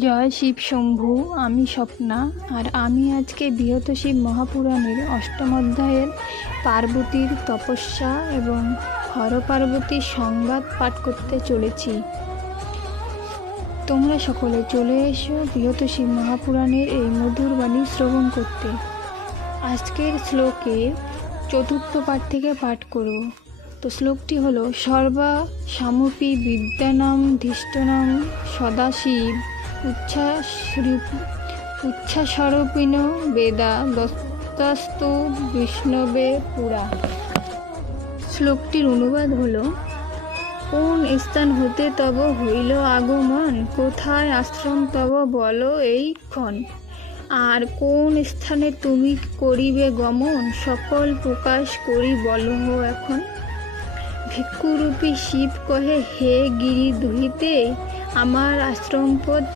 জয় শিব শম্ভু। আমি স্বপ্না, আর আমি আজকে বৃহৎ শিব মহাপুরাণের অষ্টম অধ্যায়ের পার্বতীর তপস্যা এবং হর পার্বতীর সংবাদ পাঠ করতে চলেছি। তোমরা সকলে চলে এসো বৃহৎ শিব মহাপুরাণের এই মধুর বাণী শ্রবণ করতে। আজকের শ্লোকে চতুর্থ পাঠ থেকে পাঠ করব। তো শ্লোকটি হলো: সর্বা সামপি বিদ্যানাম ধৃষ্টনাম সদাশিব উচ্ছ্বাসরূপিণ বেদা দত্তাস্তু বিষ্ণবে পুরা। শ্লোকটির অনুবাদ হলো: কোন স্থান হতে তব হইল আগমন, কোথায় আশ্রম তব বলো এইক্ষণ, আর কোন স্থানে তুমি করিবে গমন, সকল প্রকাশ করি বলহ এখন। ভিক্ষুরূপী শিব কহে, হে গিরি দুহিতে, আমার আশ্রমপদ